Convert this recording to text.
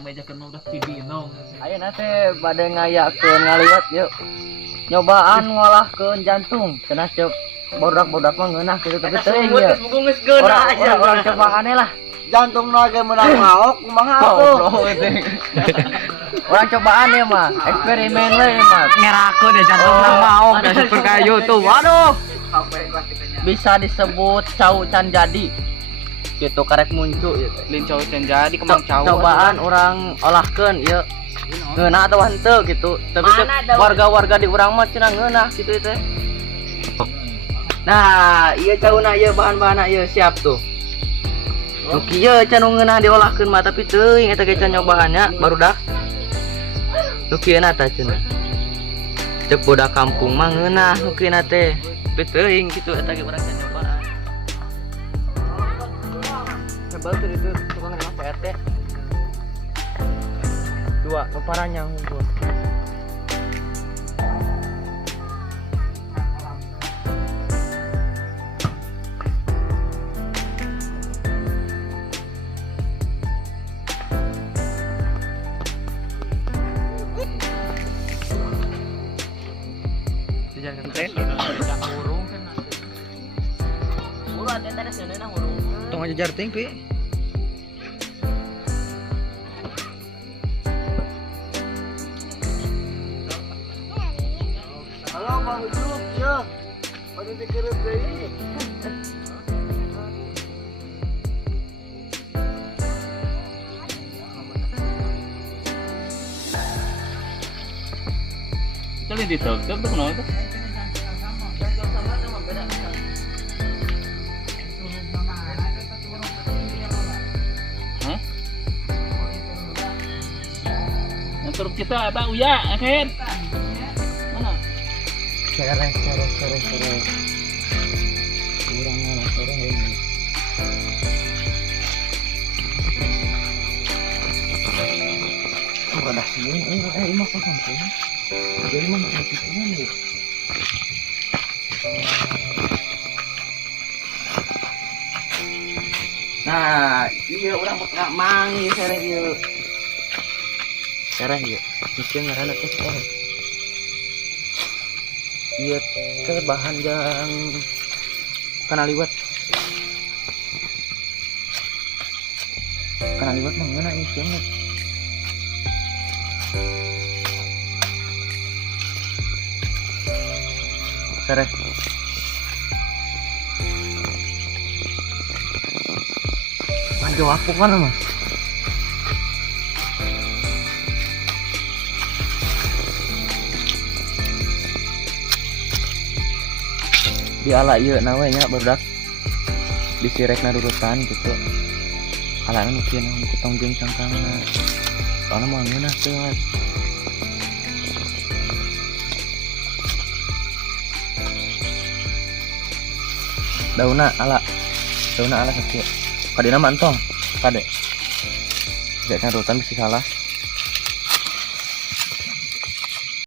Meja kenal udah tibinong. Ayo nanti pada ngayakeun ngaliwat yuk. Nyobaan ngolahkeun jantung. Cenah cek bodak-bodak mah ngeunah kitu tapi teuing ya. Orang cobaan lah. Jantung naga menang maok kumaha atuh. Orang cobaan ya mah, eksperimen we mah. Ngerakeun ya jantung nang maok da super kayu tuh. Waduh. Bisa disebut cau can jadi. Gitu karek muncul ya. Lin cau can jadi kemang cau. Cobaan orang olahkeun ieu. Ngeunah atau henteu gitu. Tapi warga-warga di urang mah cenah ngeunah gitu teh. Nah, ieu cauna ieu bahan-bahanna ieu siap tuh. Nu kieu can ngeunah diolahkeun mah tapi teuing eta ge can nyobaannya barudak. Nu kieu na tah cenah. Cek budak kampung mah ngeunah nu kieu na teh. Tapi teuing gitu eta ge urang can nyobaan. Sebel tuh itu tukang rumah PRT. Dua keparanya unggul. Tong aja jar ting pi. Halo Bang Ucup, ya. Pada dikirim deui. Kali ditutup tuh kenapa? Terus kita apa uya akhir mana Cereh kurang ngalah cereh ini udah sini mah kosong sih jadi mah masih ini nah iya orang nggak mangi cereh yuk cereh yuk mungkin ngaranna teh cereh iya teh bahan yang kana liwat mah ngeunah ieu banget cereh ajo aku mana mas di ala ieu na we nya barudak disirekna durutan gitu alana mungkin kutong jeung cangkangna soalna moal ngeunah teu dauna ala sakieu kadina mah entong kade gak kan rutan bisa salah